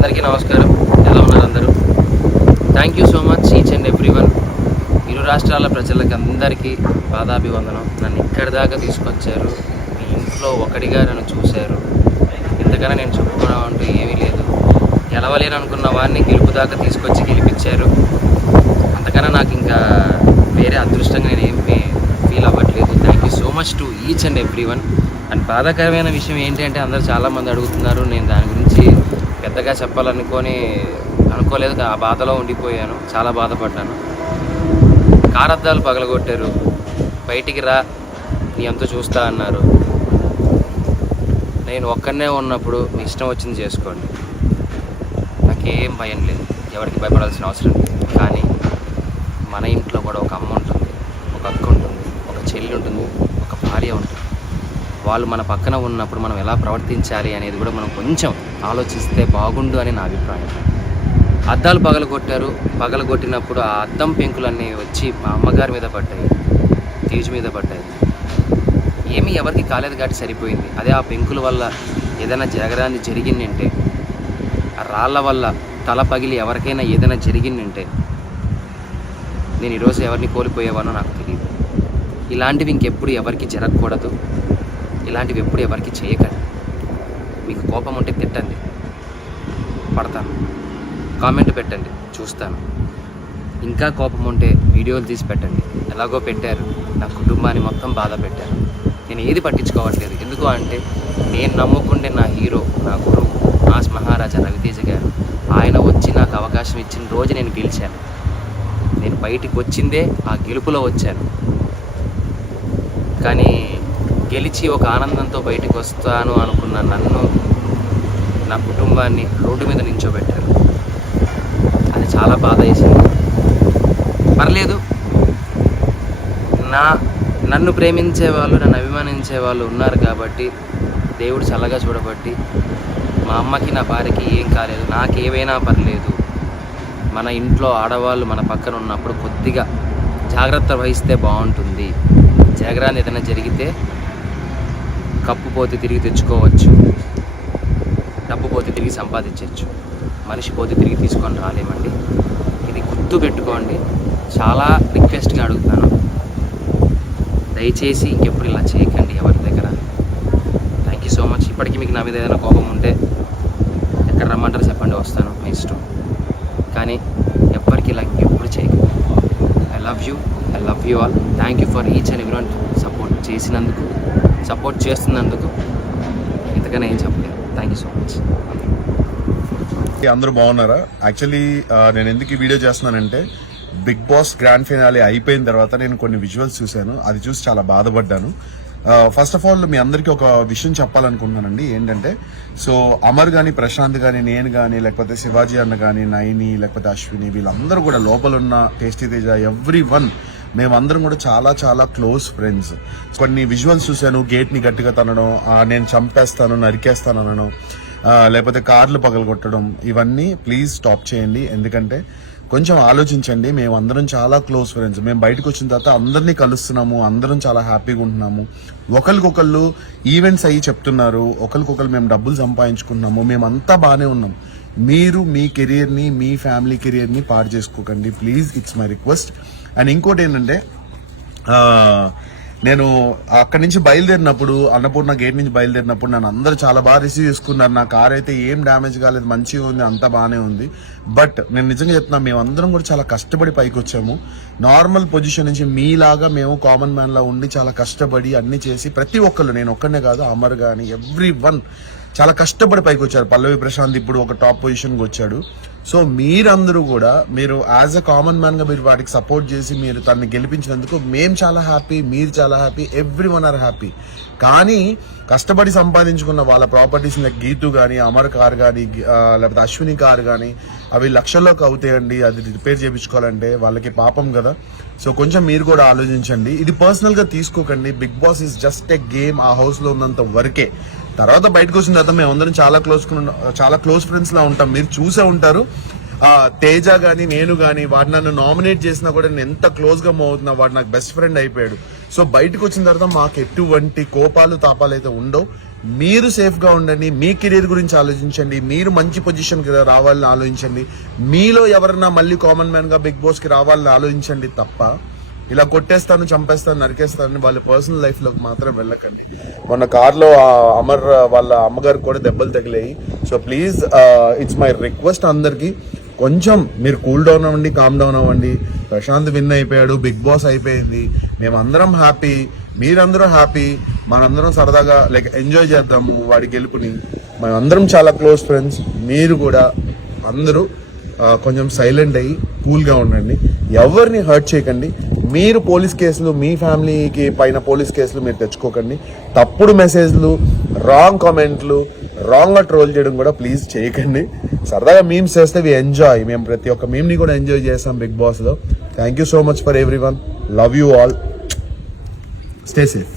అందరికీ నమస్కారం. ఎలా ఉన్నారు అందరూ? Thank you so much each and everyone. ఇరు రాష్ట్రాల ప్రజలకి అందరికీ పాదాభివందనం. నన్ను ఇక్కడి దాకా తీసుకొచ్చారు. మీ ఇంట్లో ఒకటిగా నన్ను చూశారు. ఇంతకన్నా నేను చెప్పుకోవడం అంటూ ఏమీ లేదు. గెలవలేను అనుకున్న వాడిని గెలుపు దాకా తీసుకొచ్చి గెలిపించారు. అంతకన్నా నాకు ఇంకా వేరే అదృష్టంగా నేను ఏమి ఫీల్ అవ్వట్లేదు. Thank you so much to each and everyone. And బాధాకరమైన విషయం ఏంటి అంటే అందరూ చాలామంది అడుగుతున్నారు. నేను దాని గురించి పెద్దగా అనుకోలేదు. ఆ బాధలో ఉండిపోయాను. చాలా బాధపడ్డాను. కారద్దాలు పగలగొట్టారు. బయటికి రా, నీ అంతా చూస్తా అన్నారు. నేను ఒక్కనే ఉన్నప్పుడు మీ ఇష్టం వచ్చింది చేసుకోండి, నాకేం భయం లేదు, ఎవరికి భయపడాల్సిన అవసరం లేదు. కానీ మన ఇంట్లో కూడా ఒక అమ్మ ఉంటుంది, ఒక అక్క ఉంటుంది, ఒక చెల్లి ఉంటుంది, ఒక భార్య ఉంటుంది. వాళ్ళు మన పక్కన ఉన్నప్పుడు మనం ఎలా ప్రవర్తించాలి అనేది కూడా మనం కొంచెం ఆలోచిస్తే బాగుండు అని నా అభిప్రాయం. అద్దాలు పగలగొట్టినప్పుడు ఆ అద్దం పెంకులన్నీ వచ్చి మా అమ్మగారి మీద పడ్డాయి, తేజు మీద పడ్డాయి. ఏమీ ఎవరికి కాలేదు కాబట్టి సరిపోయింది. అదే ఆ పెంకుల వల్ల ఏదైనా జరగడానికి జరిగిందంటే, ఆ రాళ్ళ వల్ల తల పగిలి ఎవరికైనా ఏదైనా జరిగిందంటే నేను ఈరోజు ఎవరిని కోల్పోయేవానో నాకు తెలియదు. ఇలాంటివి ఇంకెప్పుడు ఎవరికి జరగకూడదు. ఇలాంటివి ఎప్పుడు ఎవరికి చేయకండి. మీకు కోపం ఉంటే తిట్టండి, పడతాను. కామెంట్ పెట్టండి, చూస్తాను. ఇంకా కోపం ఉంటే వీడియోలు తీసి పెట్టండి. ఎలాగో పెట్టారు, నా కుటుంబాన్ని మొత్తం బాధ పెట్టారు. నేను ఏది పట్టించుకోవట్లేదు. ఎందుకు అంటే నేను నమ్ముకుంటే నా హీరో, నా గురువు మాస్ మహారాజా రవితేజ గారు. ఆయన వచ్చి నాకు అవకాశం ఇచ్చిన రోజు నేను గెలిచాను. నేను బయటికి వచ్చిందే ఆ గెలుపులో వచ్చాను. కానీ గెలిచి ఒక ఆనందంతో బయటకు వస్తాను అనుకున్న నన్ను, నా కుటుంబాన్ని రోడ్డు మీద నించోబెట్టారు. అది చాలా బాధ వేసింది. పర్లేదు, నన్ను ప్రేమించే వాళ్ళు, నన్ను అభిమానించే వాళ్ళు ఉన్నారు కాబట్టి దేవుడు చల్లగా చూడబట్టి మా అమ్మకి, నా భార్యకి ఏం కాలేదు. నాకేమైనా పర్లేదు. మన ఇంట్లో ఆడవాళ్ళు మన పక్కన ఉన్నప్పుడు కొద్దిగా జాగ్రత్త వహిస్తే బాగుంటుంది. జాగ్రత్త ఏదైనా జరిగితే కప్పు పోతే తిరిగి తెచ్చుకోవచ్చు, డబ్బు పోతే తిరిగి సంపాదించవచ్చు, మనిషి పోతే తిరిగి తీసుకొని రాలేమండి. ఇది గుర్తు పెట్టుకోండి. చాలా రిక్వెస్ట్గా అడుగుతాను, దయచేసి ఇంకెప్పుడు ఇలా చేయకండి ఎవరి దగ్గర. Thank you so much. ఇప్పటికీ మీకు నా మీద ఏదైనా కోపం ఉంటే ఎక్కడ రమ్మంటారు చెప్పండి, వస్తాను, మీ ఇష్టం. కానీ ఎవ్వరికి ఇలా ఇంకెప్పుడు చేయకండి. I love you all. Thank you for each and everyone. Support చేస్తున్నందుకు ఇంతకన్నా ఏం చెప్పలేదు. Thank you so much. అందరూ బాగున్నారా? యాక్చువల్లీ నేను ఎందుకు ఈ వీడియో చేస్తున్నానంటే, బిగ్ బాస్ గ్రాండ్ ఫినాలే అయిపోయిన తర్వాత నేను కొన్ని విజువల్స్ చూశాను. అది చూసి చాలా బాధపడ్డాను. ఫస్ట్ ఆఫ్ ఆల్ మీ అందరికీ ఒక విషయం చెప్పాలనుకుంటున్నానండి. ఏంటంటే, సో అమర్ కానీ, ప్రశాంత్ కానీ, నేను కానీ, లేకపోతే శివాజీ అన్న కానీ, నైని, లేకపోతే అశ్విని, వీళ్ళందరూ కూడా లోపల ఉన్న టేస్టీ తేజ, ఎవ్రీ వన్, మేమందరం కూడా చాలా చాలా క్లోజ్ ఫ్రెండ్స్. కొన్ని విజువల్స్ చూశాను. గేట్ ని గట్టిగా తనడం, నేను చంపేస్తాను, నరికేస్తాను అనడం, లేకపోతే కార్లు పగలగొట్టడం, ఇవన్నీ ప్లీజ్ స్టాప్ చేయండి. ఎందుకంటే కొంచెం ఆలోచించండి. మేమందరం చాలా క్లోజ్ ఫ్రెండ్స్. మేము బయటకు వచ్చిన తర్వాత అందరినీ కలుస్తున్నాము, అందరం చాలా హ్యాపీగా ఉంటున్నాము. ఒకరికొకళ్ళు ఈవెంట్స్ అయ్యి చెప్తున్నారు, ఒకరికొకరు మేము డబ్బులు సంపాదించుకుంటున్నాము, మేమంతా బాగానే ఉన్నాం. మీరు మీ కెరియర్ని, మీ ఫ్యామిలీ కెరియర్ని పాడు చేసుకోకండి please. It's my request. And ఇంకోటి ఏంటంటే, నేను అక్కడి నుంచి బయలుదేరినప్పుడు, అన్నపూర్ణ గేట్ నుంచి బయలుదేరినప్పుడు నన్ను అందరూ చాలా బాగా రిసీవ్ చేసుకున్నారు. నా కార్ అయితే ఏం డ్యామేజ్ కాలేదు, మంచిగా ఉంది, అంతా బాగానే ఉంది. బట్ నేను నిజంగా చెప్తున్నా, మేమందరం కూడా చాలా కష్టపడి పైకి వచ్చాము. నార్మల్ పొజిషన్ నుంచి మీలాగా మేము కామన్ మ్యాన్ లా ఉండి చాలా కష్టపడి అన్ని చేసి, ప్రతి ఒక్కళ్ళు, నేను ఒక్కనే కాదు, అమర్ గాని ఎవ్రీ వన్ చాలా కష్టపడి పైకి వచ్చారు. పల్లవి ప్రశాంత్ ఇప్పుడు ఒక టాప్ పొజిషన్కి వచ్చాడు. సో మీరందరూ కూడా, మీరు యాజ్ అ కామన్ మ్యాన్ గా మీరు వాటికి సపోర్ట్ చేసి మీరు తనని గెలిపించినందుకు మేము చాలా హ్యాపీ, మీరు చాలా happy, every one or happy. కానీ కష్టపడి సంపాదించుకున్న వాళ్ళ ప్రాపర్టీస్ గీతు కానీ, అమర్ కార్ కానీ, లేకపోతే అశ్విని కార్ కానీ, అవి లక్షల్లోకి అవుతాయండి. అది రిపేర్ చేయించుకోవాలంటే వాళ్ళకి పాపం కదా. సో కొంచెం మీరు కూడా ఆలోచించండి. ఇది పర్సనల్ గా తీసుకోకండి. Big boss is just a game. ఆ హౌస్ లో ఉన్నంత వరకే. తర్వాత బయటకు వచ్చిన తర్వాత మేమందరం చాలా క్లోజ్ ఫ్రెండ్స్ లా ఉంటాం. మీరు చూసే ఉంటారు. తేజ గానీ, నేను గానీ, వాడు నన్ను నామినేట్ చేసినా కూడా నేను ఎంత క్లోజ్ గా మూవ్ అవుతున్నా, వాడు నాకు బెస్ట్ ఫ్రెండ్ అయిపోయాడు. సో బయటకు వచ్చిన తర్వాత మాకు ఎటువంటి కోపాలు తాపాలు అయితే ఉండవు. మీరు సేఫ్ గా ఉండండి, మీ కెరీర్ గురించి ఆలోచించండి, మీరు మంచి పొజిషన్ కి రావాలని ఆలోచించండి, మీలో ఎవరన్నా మళ్ళీ కామన్ మ్యాన్ గా బిగ్ బాస్ కి రావాలని ఆలోచించండి తప్ప ఇలా కొట్టేస్తాను, చంపేస్తాను, నరికేస్తాను వాళ్ళ పర్సనల్ లైఫ్ లోకి మాత్రం వెళ్ళకండి. మొన్న కార్లో అమర్ వాళ్ళ అమ్మగారికి కూడా దెబ్బలు తగిలాయి. So please it's my request అందరికి, కొంచెం మీరు కూల్ డౌన్ అవ్వండి, కామ్ డౌన్ అవ్వండి. ప్రశాంత్ విన్ అయిపోయాడు, బిగ్ బాస్ అయిపోయింది, మేమందరం హ్యాపీ, మీరందరూ హ్యాపీ, మనందరం సరదాగా లైక్ ఎంజాయ్ చేద్దాము వాడి గెలుపుని. మేమందరం చాలా క్లోజ్ ఫ్రెండ్స్. మీరు కూడా అందరూ కొంచెం సైలెంట్ అయ్యి కూల్గా ఉండండి, ఎవరిని హర్ట్ చేయకండి. మీరు పోలీస్ కేసులు, మీ ఫ్యామిలీకి పైన పోలీస్ కేసులు మీరు తెచ్చుకోకండి. తప్పుడు మెసేజ్లు, రాంగ్ కామెంట్లు, రాంగ్గా ట్రోల్ చేయడం కూడా ప్లీజ్ చేయకండి. సరదాగా మీమ్స్ చేస్తే వి ఎంజాయ్, మేము ప్రతి ఒక్క మీమ్ని కూడా ఎంజాయ్ చేస్తాం బిగ్ బాస్లో. Thank you so much for every one, love you all, stay safe.